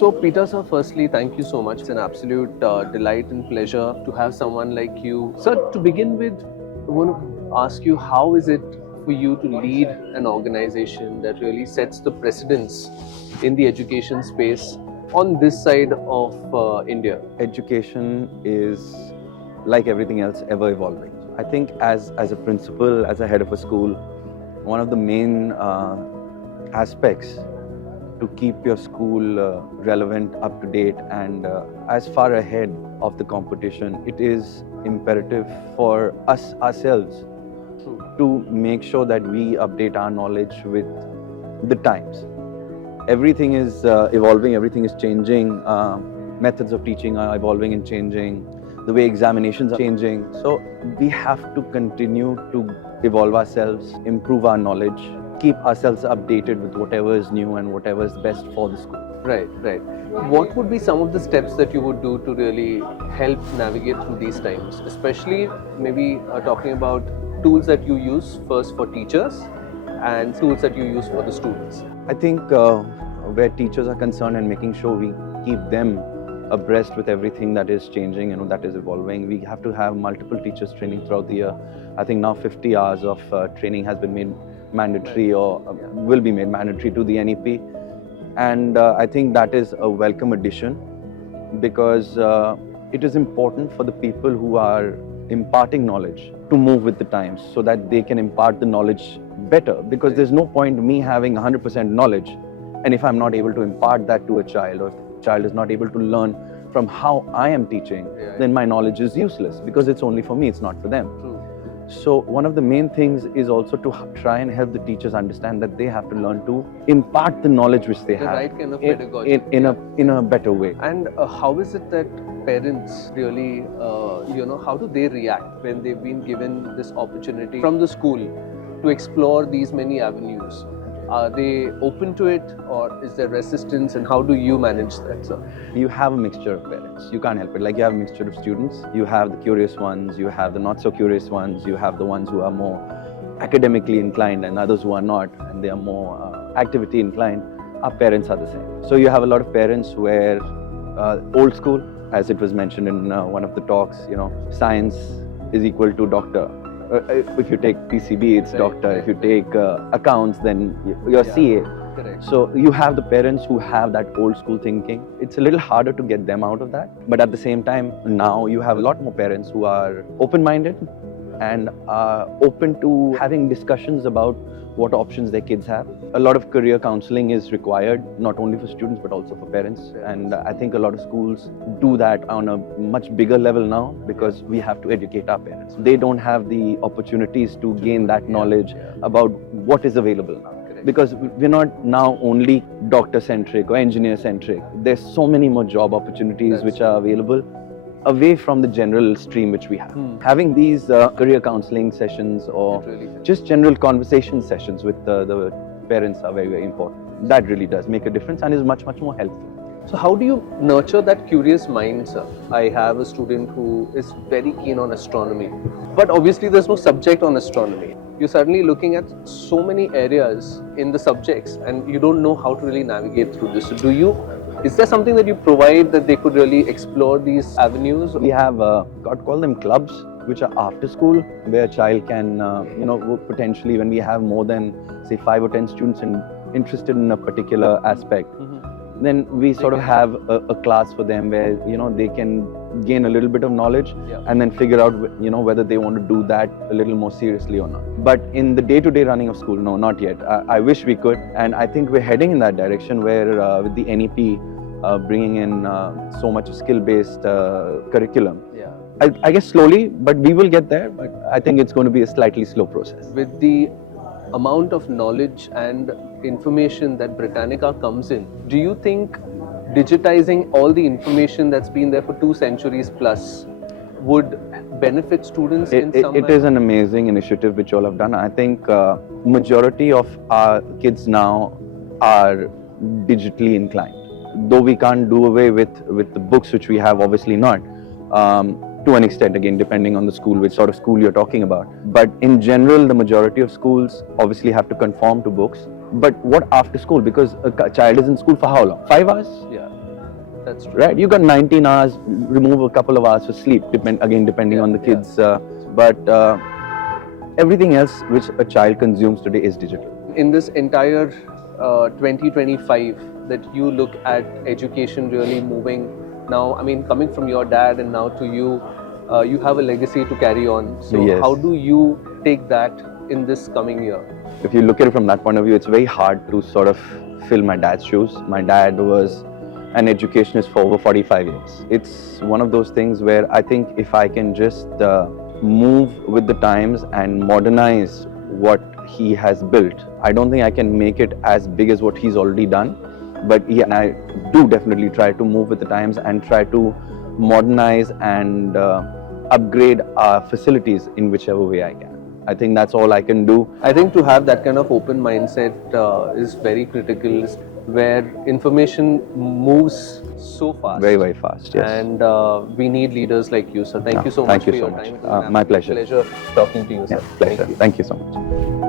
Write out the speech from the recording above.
So, Peter sir, firstly, thank you so much. It's an absolute delight and pleasure to have someone like you. Sir, to begin with, I want to ask you, how is it for you to lead an organization that really sets the precedence in the education space on this side of India? Education is, like everything else, ever evolving. I think as a principal, as a head of a school, one of the main aspects to keep your school relevant, up to date, and as far ahead of the competition, it is imperative for us ourselves to make sure that we update our knowledge with the times. Everything is evolving, everything is changing. Methods of teaching are evolving and changing. The way examinations are changing. So we have to continue to evolve ourselves, improve our knowledge, keep ourselves updated with whatever is new and whatever is best for the school. Right, right. What would be some of the steps that you would do to really help navigate through these times? Especially maybe talking about tools that you use first for teachers and tools that you use for the students. I think where teachers are concerned and making sure we keep them abreast with everything that is changing, that is evolving. We have to have multiple teachers training throughout the year. I think now 50 hours of training has been made mandatory or will be made mandatory to the NEP. And I think that is a welcome addition because it is important for the people who are imparting knowledge to move with the times so that they can impart the knowledge better, because there's no point me having 100% knowledge and if I'm not able to impart that to a child, or if the child is not able to learn from how I am teaching, then my knowledge is useless because it's only for me, it's not for them. True. So one of the main things is also to try and help the teachers understand that they have to learn to impart the knowledge which they have, right kind of pedagogy. in a better way. And how is it that parents really, how do they react when they've been given this opportunity from the school to explore these many avenues? Are they open to it, or is there resistance, and how do you manage that, sir? You have a mixture of parents. You can't help it. Like, you have a mixture of students. You have the curious ones, you have the not so curious ones, you have the ones who are more academically inclined and others who are not, and they are more activity inclined. Our parents are the same. So you have a lot of parents where old school, as it was mentioned in one of the talks, science is equal to doctor. If you take PCB, it's doctor. Right. If you take accounts, then you're CA. Correct. So you have the parents who have that old school thinking. It's a little harder to get them out of that. But at the same time, now you have a lot more parents who are open-minded and are open to having discussions about what options their kids have. A lot of career counseling is required, not only for students but also for parents. And I think a lot of schools do that on a much bigger level now because we have to educate our parents. They don't have the opportunities to gain that knowledge about what is available now. Because we're not now only doctor-centric or engineer-centric. There's so many more job opportunities which are available away from the general stream which we have. Having these career counseling sessions or just general conversation sessions with the parents are very, very important. That really does make a difference and is much, much more helpful. So how do you nurture that curious mind, sir? I have a student who is very keen on astronomy, but obviously there's no subject on astronomy. You're suddenly looking at so many areas in the subjects and you don't know how to really navigate through this. So is there something that you provide that they could really explore these avenues? We have call them clubs, which are after school, where a child can, potentially, when we have more than say 5 or 10 students interested in a particular aspect, then we sort of have a class for them where they can gain a little bit of knowledge and then figure out whether they want to do that a little more seriously or not. But in the day-to-day running of school, no, not yet. I wish we could, and I think we're heading in that direction where with the NEP bringing in so much skill-based curriculum. I guess slowly, but we will get there. But I think it's going to be a slightly slow process. With the amount of knowledge and information that Britannica comes in, do you think digitizing all the information that's been there for 2 centuries plus would benefit students in some way? It is an amazing initiative which you all have done. I think majority of our kids now are digitally inclined. Though we can't do away with the books which we have, obviously not. To an extent, again, depending on the school, which sort of school you're talking about. But in general, the majority of schools obviously have to conform to books. But what after school? Because a child is in school for how long? 5 hours? Yeah. That's true. right? You got 19 hours, remove a couple of hours for sleep, depending on the kids. But everything else which a child consumes today is digital. In this entire 2025 that you look at education really moving now, I mean, coming from your dad and now to you, you have a legacy to carry on. So Yes. how do you take that in this coming year? If you look at it from that point of view, it's very hard to sort of fill my dad's shoes. My dad was an educationist for over 45 years. It's one of those things where I think if I can just move with the times and modernize what he has built, I don't think I can make it as big as what he's already done. But yeah, and I do definitely try to move with the times and try to modernize and upgrade our facilities in whichever way I can. I think that's all I can do. I think to have that kind of open mindset is very critical, where information moves so fast. Very, very fast, yes. And we need leaders like you, sir. Thank you so Thank much you for so your much. time. It was an My absolute pleasure. Pleasure talking to you, sir. Yeah, pleasure. Thank you so much.